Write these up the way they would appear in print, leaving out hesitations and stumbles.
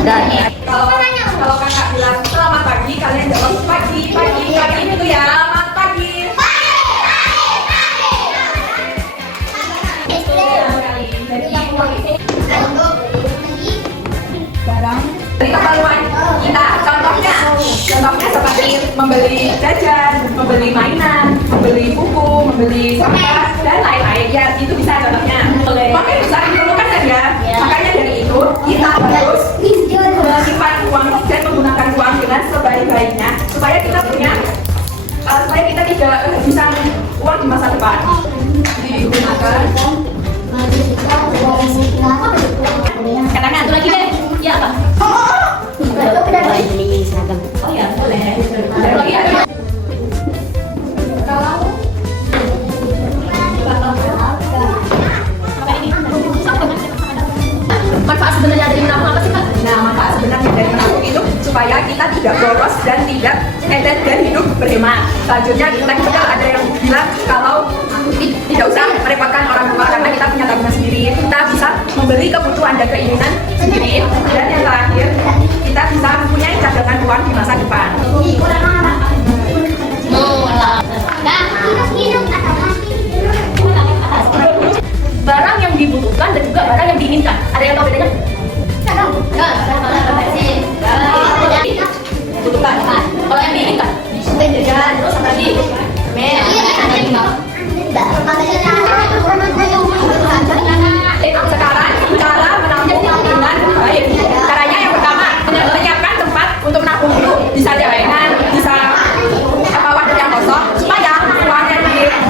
Kalau kakak bilang selamat pagi, kalian jawab pagi itu ya. Selamat pagi. Barang dari keperluan kita, contohnya seperti membeli jajan, membeli mainan, membeli buku, membeli sampah dan lain-lain. Ya itu bisa contohnya. Makanya bisa diperlukan saja. Makanya dari itu kita harus menyimpan uang dan menggunakan uang dengan sebaik-baiknya supaya kita punya, supaya kita tidak kehabisan uang di masa depan. Digunakan. Katanya satu lagi deh. Ya apa? Beli seragam. Oh ya boleh. Ada lagi ada. Manfaat sebenarnya dari menabung apa sih Kak? Nah, manfaat sebenarnya dari menabung itu supaya kita tidak boros dan hidup berhemat. Selanjutnya kita juga ada yang bilang kalau tidak usah merepotkan orang tua karena kita punya tabungan sendiri. Kita bisa membeli kebutuhan dan keinginan sendiri. Dan yang terakhir, kita bisa mempunyai cadangan uang di masa depan. Barang yang dibutuhkan dan juga barang yang diinginkan. Ada yang tahu bedanya? Butuhkan. Kalau yang diinginkan, jajan, terus apa lagi? Sekarang cara menabung dengan baik. Caranya yang pertama, menyiapkan tempat untuk menabung dulu. Bisa jalanan, bisa wadah yang kosong supaya uang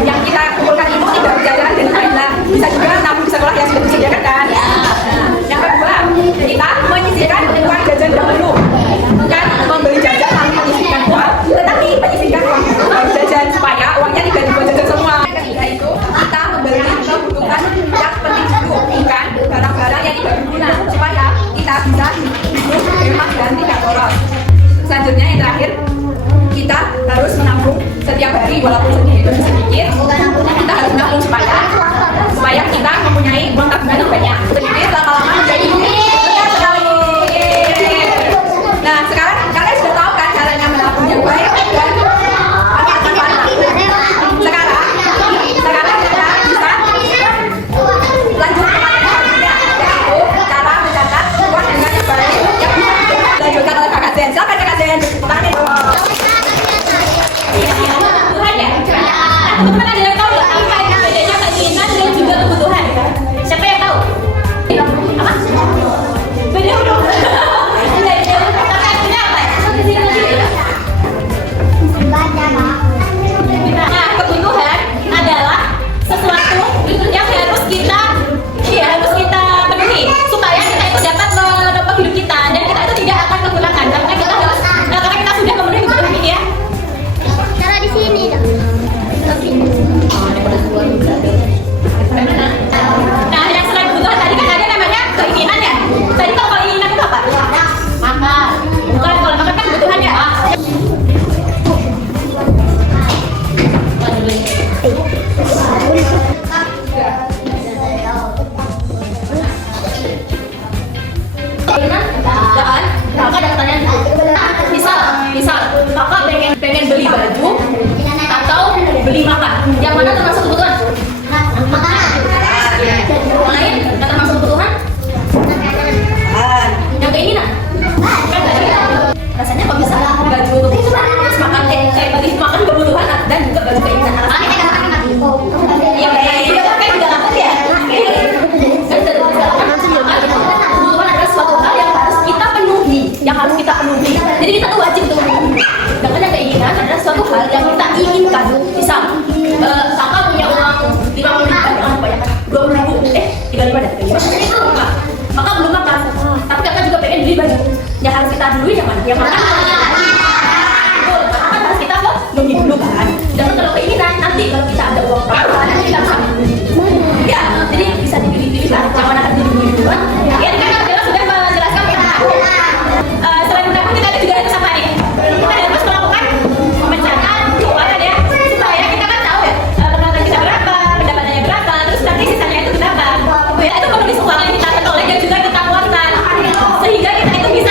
yang kita kumpulkan itu tidak berjalan dengan hilang. Bisa juga nabung di sekolah yang sudah disediakan kan. Yang kedua, kita menyisihkan uang jajan dahulu. Bukan membeli jajan lalu menyisihkan uang, tetapi menyisihkan uang jajan supaya uangnya tidak dibuat jajan semua. Yang ketiga itu kita membeli kebutuhan yang penting dulu, bukan barang-barang yang tidak berguna, supaya kita bisa hidup hemat dan tidak boros. Selanjutnya yang terakhir, kita harus menabung setiap hari walaupun sedikit. Kita harus menabung supaya kita mempunyai uang tabungan yang banyak. Sedikit lama-lama menjadi banyak sekali. Nah sekarang kalian sudah tahu kan caranya menabung yang baik dan manfaat. Sekarang kita bisa lanjut ke materi selanjutnya, yaitu cara mencatat uang dengan yang baik yang bisa dilanjutkan oleh Kakak Zen. Silakan Kakak Zen. Teman-teman ada yang tahu nggak apa yang bedanya keinginan dan juga kebutuhan? Siapa yang tahu? Apa? Beda dong. Tapi artinya apa? Nah, kebutuhan adalah sesuatu yang harus kita penuhi supaya kita itu dapat menopang hidup kita dan kita itu tidak akan kekurangan karena kita sudah memenuhi kebutuhan ini ya. Taruh di sini dong. Nah, yang selain kebutuhan tadi kan ada namanya keinginan ya. Tadi kalau keinginan itu apa? Makan. Bukan, kalau makan kan kebutuhan ya. Keinginan, dan maka ada pertanyaan. Misal, kakak pengen beli baju atau beli makan. Yang mana termasuk kebutuhan? Lain nggak termasuk kebutuhan? Yang keinginan? Rasanya kok bisa baju untuk terus makan bagi makan kebutuhan dan juga baju keinginan. Iya kayak juga apa ya? Kebutuhan adalah suatu hal yang harus kita penuhi, Jadi kita tuh wajib untuk memenuhi. Sedangkan yang keinginan adalah suatu hal yang kita inginkan. Misal, kakak punya uang 50.000, jangan kebanyakan 20.000, 35 dah. Maka belum makan, tapi kakak juga pengen beli baju. Yang harus kita dulu yang mana? Yang makan. Betul, karena kan harus kita penuhi dulu kan. Dan kalau keinginan nanti kalau kita ada uang nanti kita bisa beli. Ya, jadi bisa dipilih-pilih lah. Yang mana akan dibeli duluan? Ya, kan adalah sudah menjelaskan selain menabung kita juga harus apa nih? Kita harus melakukan mencatat keuangan ya, supaya kita kan tahu ya pendapatan kita berapa, pendapatannya berapa, terus nanti sisanya itu berapa. Ya itu menulis uang yang kita peroleh dan juga kita keluarkan, sehingga kita itu bisa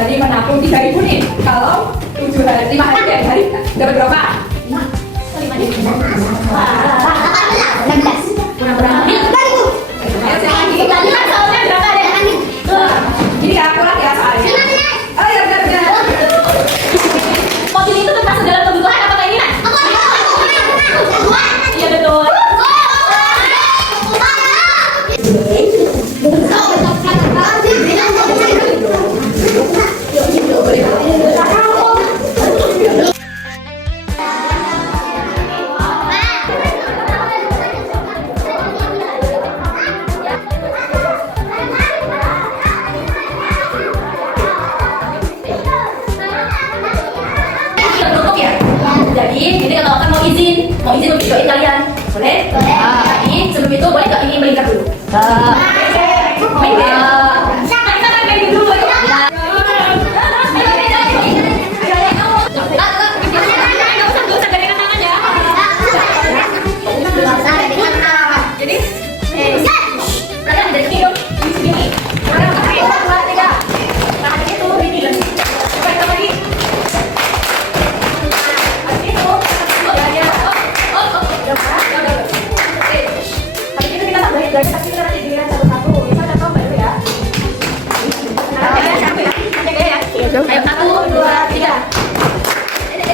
hari menabung 3.000 nih. Kalau 5 hari dari hari dapat berapa? 16. Ayo siapa lagi? Jadi kurang ya soalnya. Oh iya benar. Fosil itu termasuk dalam kebutuhan apa keinginan? Iya betul. Tutup ya. Jadi kalau kan mau izin videoin kalian, boleh? Boleh. Jadi sebelum itu boleh nggak ingin melingkar dulu? Main game. Kita main game dulu ya. Jadi, berarti dari sini dong, di sini. Ayo 1, 2, 3. Jadi.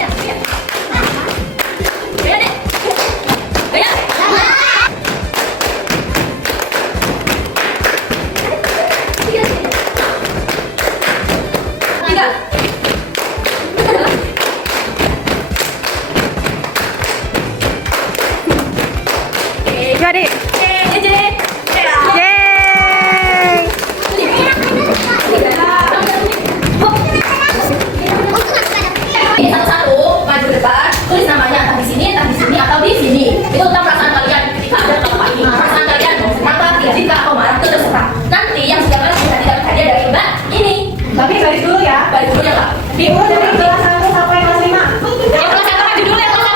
Satu-satu maju depan, tulis namanya entah di sini atau di sini. Itu tentang perasaan kalian ketika ada kelapa pagi. Perasaan kalian mau kenapa, tidak atau marah itu terserah. Nanti yang sudah balas bisa tidak hadiah dari Mbak ini. Tapi baris dulu ya. Baris dulu ya Kak. Diurut dari kelas 1 sampai kelas 5. Yang kelas 1 maju dulu ya kelas 1.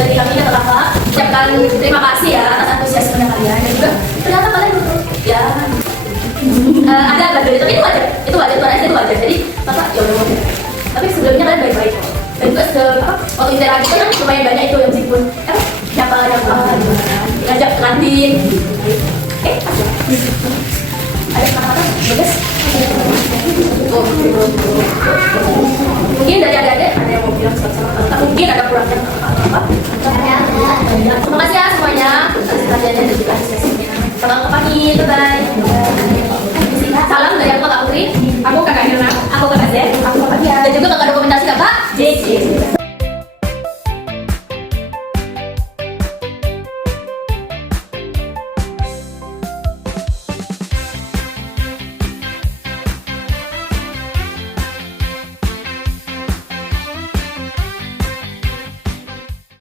Dari kami ya Kakak, ucapkan terima kasih ya atas antusiasmenya kalian dan juga ternyata kalian ya ada belajar tapi itu wajar itu wajar jadi Kakak ya udah mau tapi sebelumnya kalian baik-baik kok dan juga waktu interaksi kan lumayan banyak itu yang meskipun siapa ngajak ke kantin ada kata-kata bagus mungkin dari adik-adik ada yang mau bilang sama mungkin ada kurangnya apa terima kasih ya semuanya atas perhatiannya dan juga antusiasmenya. Selamat pagi, bye. Salam dari aku Kak Putri, Aku kakak Nana. aku Kak Zed, Aku kakak Dia. dan juga Kakak Doko